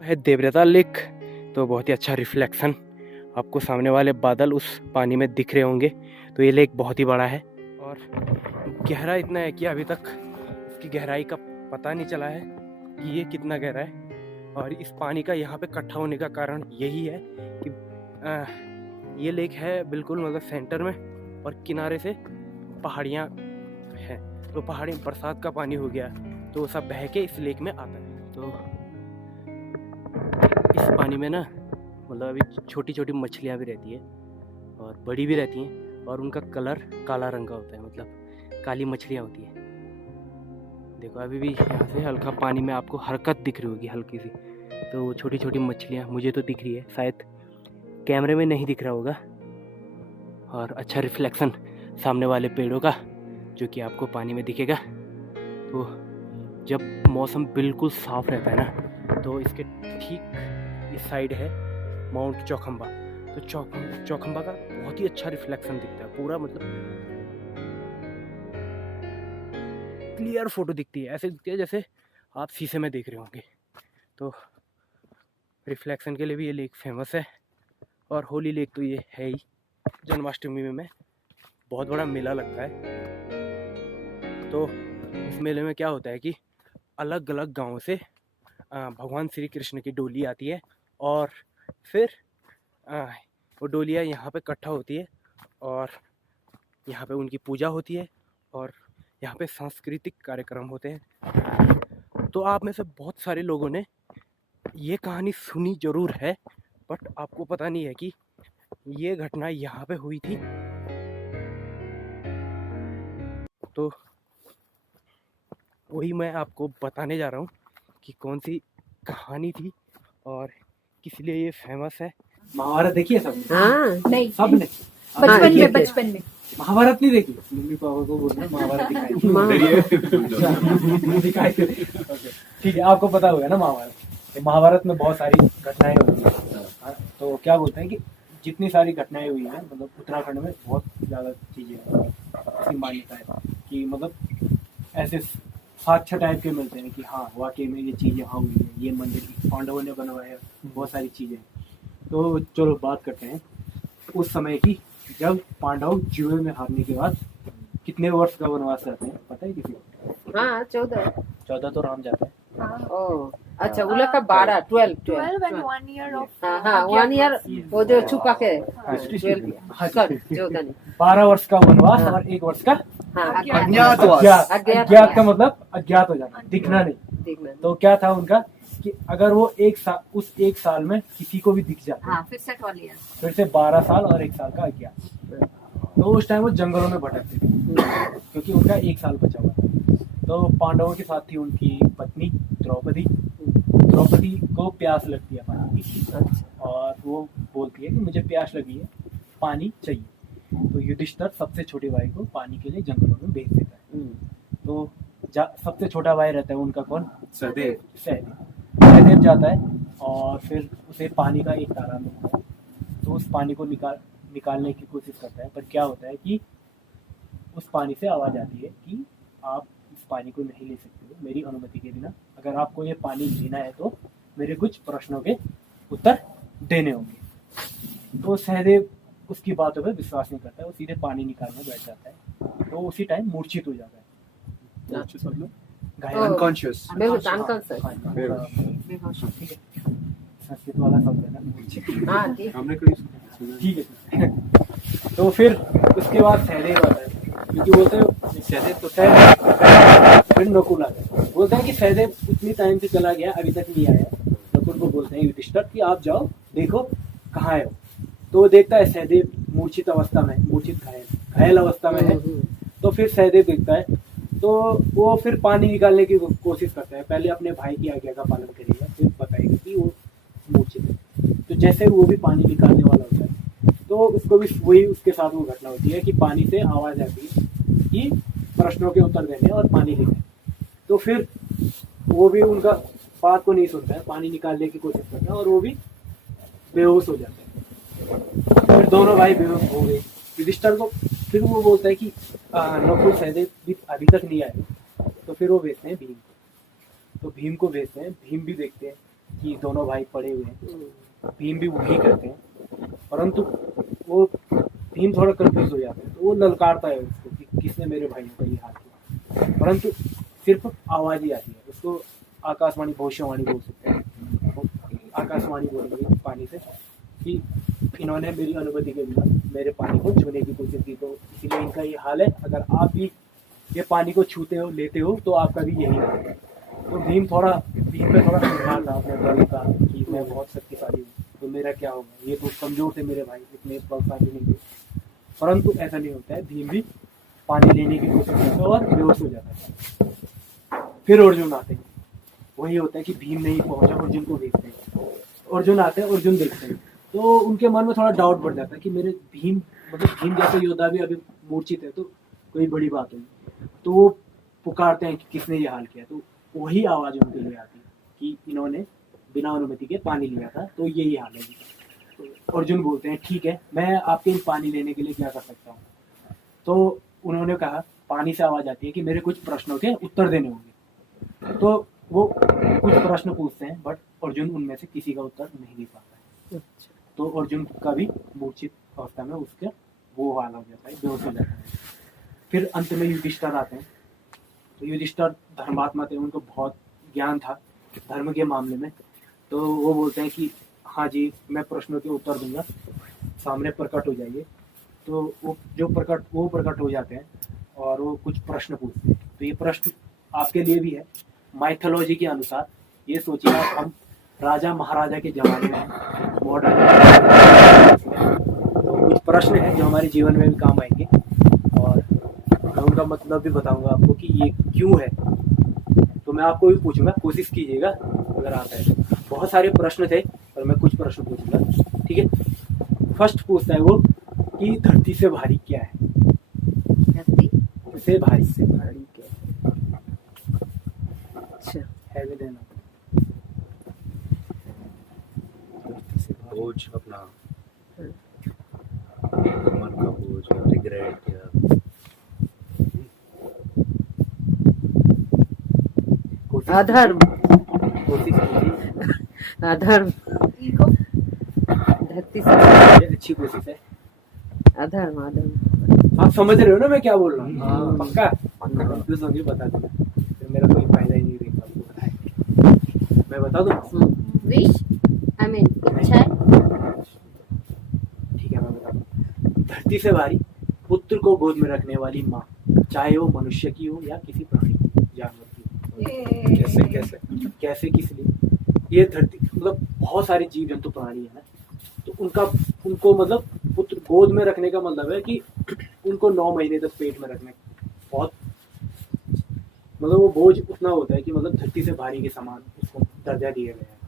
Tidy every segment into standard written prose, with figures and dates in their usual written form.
है देवरता लेक। तो बहुत ही अच्छा रिफ्लेक्शन आपको सामने वाले बादल उस पानी में दिख रहे होंगे। तो ये लेक बहुत ही बड़ा है और गहरा इतना है कि अभी तक इसकी गहराई का पता नहीं चला है कि ये कितना गहरा है। और इस पानी का यहाँ पे इकट्ठा होने का कारण यही है कि ये लेक है बिल्कुल मतलब सेंटर में और किनारे से पहाड़ियाँ हैं। तो पहाड़ी बरसात का पानी हो गया तो सब बह के इस लेक में आता है। तो इस पानी में ना मतलब अभी छोटी छोटी मछलियाँ भी रहती है और बड़ी भी रहती हैं और उनका कलर काला रंग का होता है, मतलब काली मछलियाँ होती हैं। देखो अभी भी यहाँ से हल्का पानी में आपको हरकत दिख रही होगी हल्की सी। तो छोटी छोटी मछलियाँ मुझे तो दिख रही है, शायद कैमरे में नहीं दिख रहा होगा। और अच्छा रिफ्लेक्शन सामने वाले पेड़ों का जो कि आपको पानी में दिखेगा। तो जब मौसम बिल्कुल साफ़ रहता है ना तो इसके ठीक इस साइड है माउंट चौखंबा। तो चौखंबा का बहुत ही अच्छा रिफ्लेक्शन दिखता है, पूरा मतलब क्लियर फोटो दिखती है, ऐसे दिखती है जैसे आप शीशे में देख रहे होंगे। तो रिफ्लेक्शन के लिए भी ये लेक फेमस है। और होली लेक तो ये है ही। जन्माष्टमी में बहुत बड़ा मेला लगता है। तो इस मेले में क्या होता है कि अलग अलग गाँव से भगवान श्री कृष्ण की डोली आती है और फिर वो डोलियाँ यहाँ पे इकट्ठा होती है और यहाँ पे उनकी पूजा होती है और यहाँ पे सांस्कृतिक कार्यक्रम होते हैं। तो आप में से बहुत सारे लोगों ने ये कहानी सुनी जरूर है, बट आपको पता नहीं है कि ये घटना यहाँ पे हुई थी। तो वही मैं आपको बताने जा रहा हूँ कि कौन सी कहानी थी और किस लिए ये फेमस है। महाभारत देखी है सबने? हाँ नहीं, सबने बचपन में महाभारत नहीं देखी? मम्मी पापा को बोलना महाभारत दिखाई ठीक है, आपको पता होगा ना महाभारत। महाभारत में बहुत सारी घटनाएं होती हैं। तो क्या बोलते हैं कि जितनी सारी घटनाएं हुई हैं मतलब उत्तराखंड में बहुत ज़्यादा चीज़ें हैं। ऐसी मान्यता है कि मतलब ऐसे साक्ष्य टाइप के मिलते हैं कि हाँ वाकई में ये चीज़ यहाँ हुई है, ये मंदिर पांडवों ने बनवाया, बहुत सारी चीज़ें। तो चलो बात करते हैं उस समय की, जब पांडव जुए में हारने के बाद कितने वर्ष का वनवास रहते हैं पता है किसी को? हाँ 14 तो राम जाता है। ओ अच्छा, उन लोग का 12 12 12 and 1 year of हाँ 1 ईयर वो जो छुपा के 12 वर्ष का वनवास और 1 वर्ष का अज्ञात का मतलब अज्ञात हो जाना, दिखना नहीं। तो क्या था उनका कि अगर वो उस एक साल में किसी को भी दिख जाता फिर से 12 साल और 1 साल का अज्ञात। तो उस टाइम वो जंगलों में भटकते थे क्योंकि उनका 1 साल बचा हुआ था। तो पांडवों के साथ थी उनकी पत्नी द्रौपदी। द्रौपदी को प्यास लगती है पानी की और वो बोलती है कि मुझे प्यास लगी है, पानी चाहिए। तो युधिष्ठिर सबसे छोटे भाई को पानी के लिए जंगलों में भेज देता है। तो सबसे छोटा भाई रहता है उनका कौन? सहदेव जाता है और फिर उसे पानी का एक तालाब मिलता है। तो उस पानी को निकालने की कोशिश करता है, पर क्या होता है कि उस पानी से आवाज़ आती है कि आप इस पानी को नहीं ले सकते हो मेरी अनुमति के बिना। अगर आपको ये पानी लेना है तो मेरे कुछ प्रश्नों के उत्तर देने होंगे। तो सहदेव उसकी बातों पर विश्वास नहीं करता है, वो सीधे पानी निकालने बैठ जाता है। तो उसी टाइम मूर्छित हो जाता है, अनकॉन्शियस संस्कृत वाला शब्द है ना। हाँ ठीक है। तो फिर उसके बाद सहदेव आता है क्योंकि बोलते हैं सहदेव तो फिर नकुल आता है। बोलते हैं कि सहदेव उतनी टाइम से चला गया अभी तक नहीं आया। नकुल को बोलते हैं युधिष्ठिर कि आप जाओ देखो कहाँ है वो। तो वो देखता है सहदेव मूर्छित अवस्था में, घायल अवस्था में है। तो फिर सहदेव देखता है तो वो फिर पानी निकालने की कोशिश करता है। पहले अपने भाई की आज्ञा का पालन करेगा, फिर बताएगा कि वो मूर्छित है। तो जैसे वो भी पानी निकालने वाला होता है तो उसको भी वही उसके साथ वो घटना होती है कि पानी से आवाज़ आती है कि प्रश्नों के उत्तर देने और पानी लेने। तो फिर वो भी उनका बात को नहीं सुनता है, पानी निकालने की कोशिश करता है और वो भी बेहोश हो जाता है। फिर दोनों भाई बेहोश हो गए। युधिष्ठिर को फिर वो बोलता है कि नकुल सहदेव भी अभी तक नहीं आए। तो फिर वो भेजते हैं भीम। तो भीम को भेजते हैं, भीम भी देखते हैं कि दोनों भाई पड़े हुए हैं, भीम भी वही करते हैं, परंतु वो भीम थोड़ा कंफ्यूज हो जाता है, तो वो ललकारता है उसको कि किसने मेरे भाइयों का ये हाल किया, परंतु सिर्फ आवाज ही आती है। उसको आकाशवाणी भविष्यवाणी बोल सकते हैं, वो आकाशवाणी बोलेंगे पानी से कि इन्होंने मेरी अनुमति के बिना मेरे पानी को छूने की कोशिश की, तो इसलिए इनका ये हाल है, अगर आप भी ये पानी को छूते हो लेते हो तो आपका भी यही हाल है। तो भीम पे थोड़ा अभिमान था अपने बल का कि मैं बहुत शक्तिशाली हूँ, तो मेरा क्या होगा, ये तो कमजोर थे मेरे भाई, इतने बलशाली नहीं थे। परंतु ऐसा नहीं होता है, भीम भी पानी लेने की कोशिश करता है और बेहोश हो जाता है। फिर अर्जुन आते हैं, वही होता है कि भीम नहीं पहुंचा, अर्जुन को देखते हैं, अर्जुन आते हैं, अर्जुन देखते हैं, तो उनके मन में थोड़ा डाउट बढ़ जाता है कि मेरे भीम जैसे योद्धा भी अभी मूर्छित है, तो कोई बड़ी बात होगी। तो वो पुकारते हैं कि किसने ये हाल किया, तो वही आवाज उनके लिए आती है कि इन्होंने बिना अनुमति के पानी लिया था, तो यही हाल है। तो अर्जुन बोलते हैं ठीक है, मैं आपके इन पानी लेने के लिए क्या कर सकता हूँ। तो उन्होंने कहा, पानी से आवाज आती है कि मेरे कुछ प्रश्नों के उत्तर देने होंगे। तो वो कुछ प्रश्न पूछते हैं, बट अर्जुन उनमें से किसी का उत्तर नहीं दे पाता है। तो अर्जुन का भी मूर्छित अवस्था में उसके वो हाल हो जाता है, बेहोश हो जाता है। फिर अंत में युधिष्ठिर आते हैं, तो युधिष्ठिर धर्मात्मा थे, उनको बहुत ज्ञान था धर्म के मामले में। तो वो बोलते हैं कि हाँ जी, मैं प्रश्नों के उत्तर दूंगा, सामने प्रकट हो जाइए। तो वो प्रकट हो जाते हैं और वो कुछ प्रश्न पूछते हैं। तो ये प्रश्न आपके लिए भी है, माइथोलॉजी के अनुसार। ये सोचिए आप, हम राजा महाराजा के जमाने में मॉडर्न, तो कुछ प्रश्न हैं जो हमारे जीवन में भी काम आएंगे, और मैं उनका मतलब भी बताऊंगा आपको कि ये क्यों है। तो मैं आपको भी पूछूंगा, कोशिश कीजिएगा अगर आता है। बहुत सारे प्रश्न थे पर मैं कुछ प्रश्न पूछूंगा, ठीक है। फर्स्ट पूछता है वो कि धरती से भारी क्या है। धरती से भारी क्या है? अच्छा, हैवी देना बोझ अपना मन का बोझ या रिग्रेट या अधर्म, कोशिश कीजिए। अधर्म, ईगो, धरती से ये अच्छी कोशिश है। अधर्म, अधर्म। आप समझ रहे हो ना मैं क्या बोल रहा हूँ? पक्का कंफ्यूज होंगे, बता देना, फिर मेरा कोई फायदा ही नहीं रहेगा आपको बताए। मैं बता दूँ? विश, I mean इच्छा। ठीक है, मैं बता दूँ। धरती से भारी पुत्र को गोद में रखने वाली माँ, चाहे वो मनुष्य की हो या किसी प्राणी की, जानवर की हो। कैसे किस लिए? ये धरती मतलब बहुत सारे जीव जंतु प्राणी है ना, तो उनको मतलब पुत्र गोद में रखने का मतलब है कि उनको 9 महीने तक पेट में रखने, बहुत मतलब वो बोझ उतना होता है कि मतलब धरती से भारी के समान उसको दर्जा दिया गया है।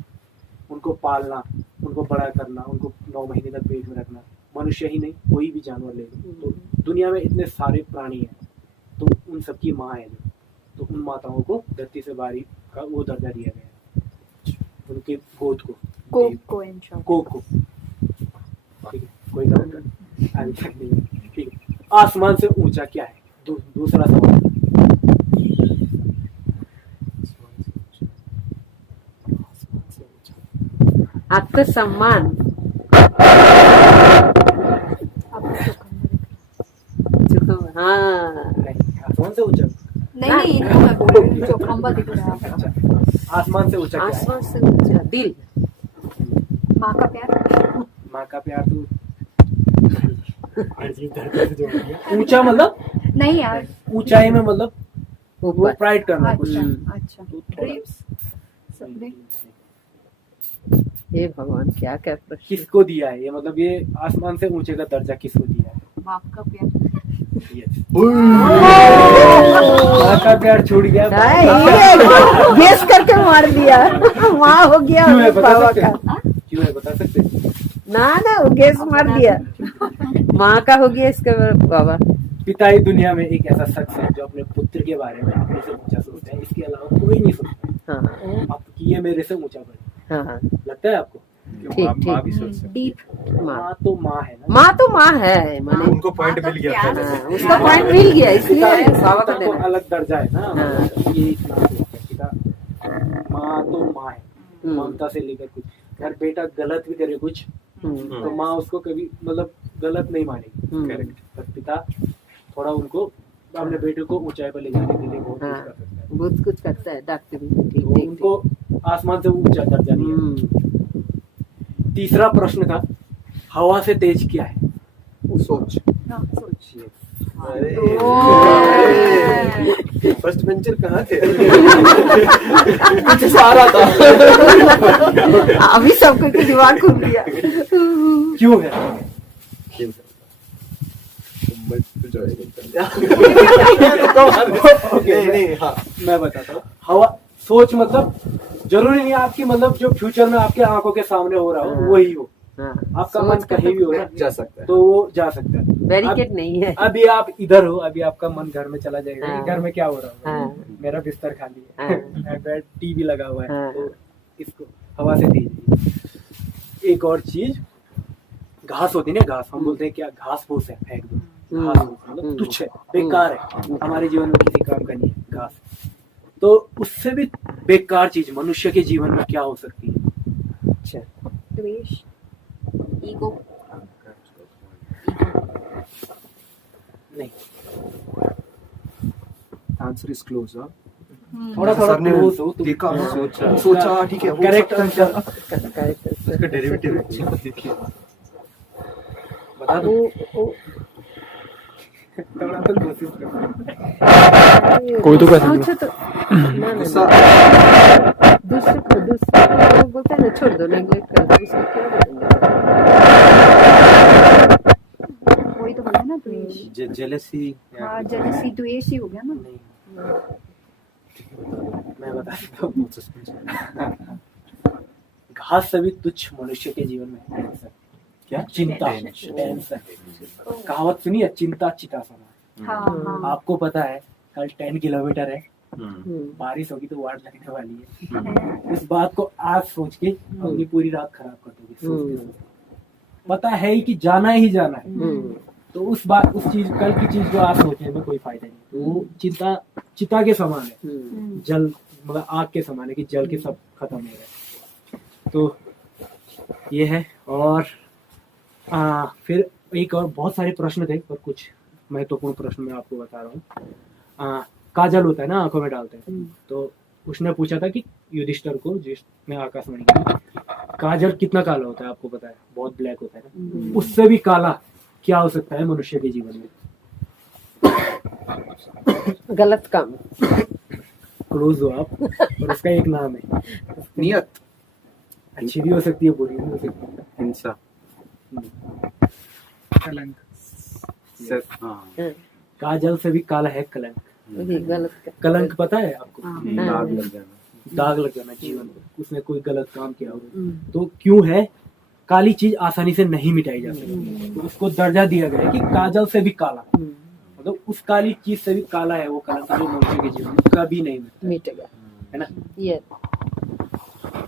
उनको पालना, उनको बड़ा करना, उनको 9 महीने तक पेट में रखना, मनुष्य ही नहीं कोई भी जानवर ले लो, तो दुनिया में इतने सारे प्राणी हैं, तो उन सबकी माँ है जो, तो उन माताओं को धरती से भारी का वो दर्जा दिया गया है, उनके गोद को, कोक को। ठीक है, कोई डाउट अभी तक नहीं है। ठीक है, आसमान से ऊंचा क्या है? दूसरा सवाल। आत्मसम्मान, हाँ, नहीं, आसमान से ऊंचा। नहीं इनको मैं बोल रही हूँ, जो खंबा दिख रहा है। अच्छा, आसमान से ऊंचा क्या है? आसमान से ऊंचा दिल, माँ का प्यार। माँ का प्यार। तो ऊंचा मतलब नहीं यार, ऊंचाई में मतलब वो ऊपर। प्राइड करना कुछ। अच्छा तो ड्रीम्स, सपने। हे भगवान, क्या क्या प्रश्न। किसको दिया है ये, मतलब ये आसमान से ऊंचे का दर्जा किसको दिया है? बाप का प्यार। Yes. माँ का प्यार छूट गया। गेस करके मार दिया। वहाँ हो गया क्यों है बता बाबा सकते का। हैं? क्यों है बता सकते हैं? ना वो गेस मार दिया। माँ का हो गया इसके बाबा। पिता ही दुनिया में एक ऐसा शख्स है जो अपने पुत्र के बारे में अपने से ऊंचा सोचता है, इसके अलावा कोई नहीं सोचता। हाँ आप ये मेरे से ऊंचा बढ़े, हाँ, लगता है आपको? ठीक माँ ठीक। भी सोच सकती डीप। माँ तो माँ है ना। माँ तो माँ है, माने उनको पॉइंट मिल गया था। हाँ, उसका पॉइंट मिल गया, इसलिए बाबा का पिता को देना। अलग दर्जा है ना। हाँ। ये इतना सोचता है, पिता, माँ तो माँ है, ममता से लेकर कुछ। अगर बेटा गलत भी करे कुछ तो माँ उसको कभी मतलब गलत नहीं मानेगी। करेक्ट। पर पिता थोड़ा उनको अपने बेटे को ऊंचाई पर ले जाने के लिए बहुत कुछ हाँ। कर सकता है। बहुत कुछ करता है डॉक्टर भी। ठीक वो ठीक उनको आसमान से ऊंचा दर्जा दिया। तीसरा प्रश्न था, हवा से तेज क्या है? सोच। हाँ, सोच। अरे ओह। फर्स्ट बेंचर कहाँ थे? कुछ सारा था। अभी सबको तो दिमाग खुल गया। क्यों है? नहीं हाँ मैं बताता हूँ। हवा सोच मतलब जरूरी नहीं है आपकी मतलब जो फ्यूचर में आपके आंखों के सामने हो रहा हो वही हो। हाँ, आपका मन कहीं भी हो ना जा सकता है। तो वो जा सकता है। बैरिकेड नहीं है। अभी आप इधर हो, अभी आपका मन घर में चला जाएगा कि हाँ। घर में क्या हो रहा है। हाँ। मेरा बिस्तर खाली है, हाँ। बेड टीवी लगा हुआ है, हाँ। तो इसको हवा से तेज। एक और चीज, घास होती है ना, घास हम बोलते हैं क्या घास फूस है, फेंक दो। घास फूस मतलब तुच्छ है, बेकार है, हमारे जीवन में किसी काम का नहीं है घास। तो उससे भी बेकार चीज मनुष्य के जीवन में क्या हो सकती है? अच्छा, द्वेष, ईगो। नहीं, आंसर इज क्लोज। थोड़ा थोड़ा क्लोज हो तो देखा सोचा ठीक है हो करेक्ट सकता है। Answer correct. उसका डेरिवेटिव है देखिए। बता दो। वो थोड़ा तो कोशिश करो। कोई तो कर अच्छा तो ना गुस्सा दूसरे को वो बोलता है ना, छोड़ दो, नेग्लेक्ट कर दो, इसको क्या बोलेंगे? वही तो बोला है ना, द्वेष। जेलसी हाँ, जेलसी द्वेष ही हो गया ना। नहीं, मैं बता देता हूँ। घास सभी तुच्छ मनुष्य के जीवन में है। टेंशन। क्या? चिंता, टेंशन। कहावत सुनी है, चिंता चिता समान। हाँ हाँ। आपको पता है कल 10 किलोमीटर है, हम्म, बारिश होगी तो वाट लगने वाली है। इस बात को आज सोच के अपनी पूरी रात खराब कर दोगे सोचते सोचते। पता है ही कि जाना ही जाना है, तो उस चीज कल की चीज को आज सोचने में कोई फायदा नहीं। वो चिंता चिता के समान है, जल मतलब आग के समान है कि जल के सब खत्म हो गए। तो ये है। और फिर एक और बहुत सारे प्रश्न थे, पर कुछ महत्वपूर्ण प्रश्न मैं आपको बता रहा हूँ। काजल होता है ना, आंखों में डालते हैं, तो उसने पूछा था कि युधिष्ठिर को, जिसने आकाशवाणी की, काजल कितना काला होता है आपको पता है? बहुत ब्लैक होता है ना, उससे भी काला क्या हो सकता है मनुष्य के जीवन में? गलत काम। क्लोज हो आप, और उसका एक नाम है। नियत अच्छी भी हो सकती है, बुरी भी हो सकती है। हिंसा कलंक। हाँ काजल से भी काला है कलंक। वही गलत काम। कलंक पता है आपको? दाग लग जाना। दाग लग जाना जीवन में, उसने कोई गलत काम किया हो तो क्यों है? काली चीज आसानी से नहीं मिटाई जा सकती, तो उसको दर्जा दिया गया है कि काजल से भी काला, मतलब उस काली चीज से भी काला है वो कलंक जो मनुष्य के जीवन में कभी नहीं मिटता मिटेगा, है ना। ये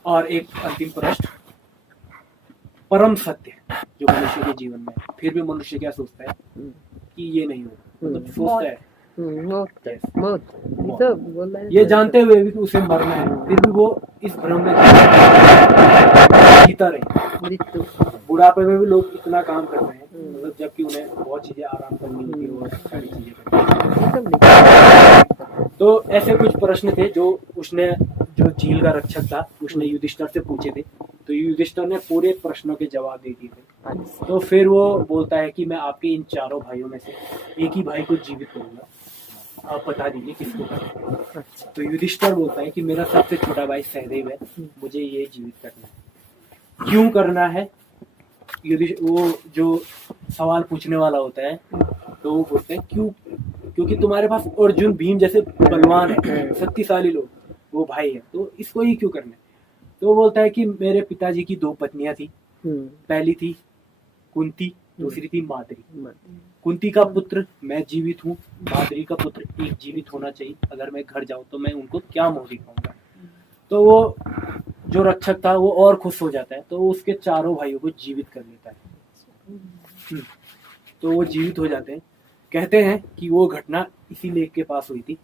और एक अंतिम प्रश्न, परम सत्य जो मनुष्य के जीवन में है, फिर भी मनुष्य क्या सोचता है कि ये नहीं होगा, मतलब सोचता है मौत। ये तो बोल रहे हैं। ये जानते हुए भी कि उसे मरना है, फिर भी वो इस भ्रम में जीता रहे। मृत्यु। बुढ़ापे में भी लोग इतना काम करते हैं, मतलब जबकि उन्हें बहुत चीजें आराम करनी होती है और सारी चीजें करनी होती। तो ऐसे कुछ प्रश्न थे जो उसने, जो झील का रक्षक था, उसने युधिष्ठिर से पूछे थे, तो युधिष्ठिर ने पूरे प्रश्नों के जवाब दे दिए थे। तो फिर वो बोलता है कि मैं आपके इन चारों भाइयों में से एक ही भाई को जीवित करूंगा, आप बता दीजिए किसको करना है। तो युधिष्ठिर बोलता है कि मेरा सबसे छोटा भाई सहदेव है, मुझे ये जीवित करना है। क्यों करना है? वो जो सवाल पूछने वाला होता है तो वो बोलते हैं क्यों, क्योंकि तुम्हारे पास अर्जुन भीम जैसे बलवान है, शक्तिशाली लोग, वो भाई है, तो इसको ही क्यों करना है? तो वो बोलता है कि मेरे पिताजी की 2 पत्नियां थी, पहली थी कुंती, दूसरी थी माद्री। कुंती का पुत्र मैं जीवित हूँ, माद्री का पुत्र एक जीवित होना चाहिए, अगर मैं घर जाऊं तो मैं उनको क्या मुंह दिखाऊंगा। तो वो जो रक्षक था वो और खुश हो जाता है, तो वो उसके चारों भाइयों को जीवित कर लेता है। तो वो जीवित हो जाते हैं। कहते हैं कि वो घटना इसी लेक के पास हुई थी,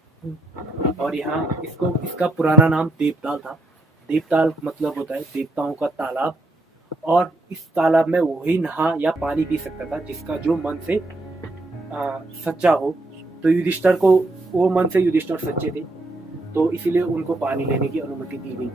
और यहाँ इसका पुराना नाम देवताल था। देवताल मतलब होता है देवताओं का तालाब, और इस तालाब में वही नहा या पानी पी सकता था जिसका जो मन से सच्चा हो। तो युधिष्ठिर को वो मन से युधिष्ठिर सच्चे थे, तो इसीलिए उनको पानी लेने की अनुमति दी गई।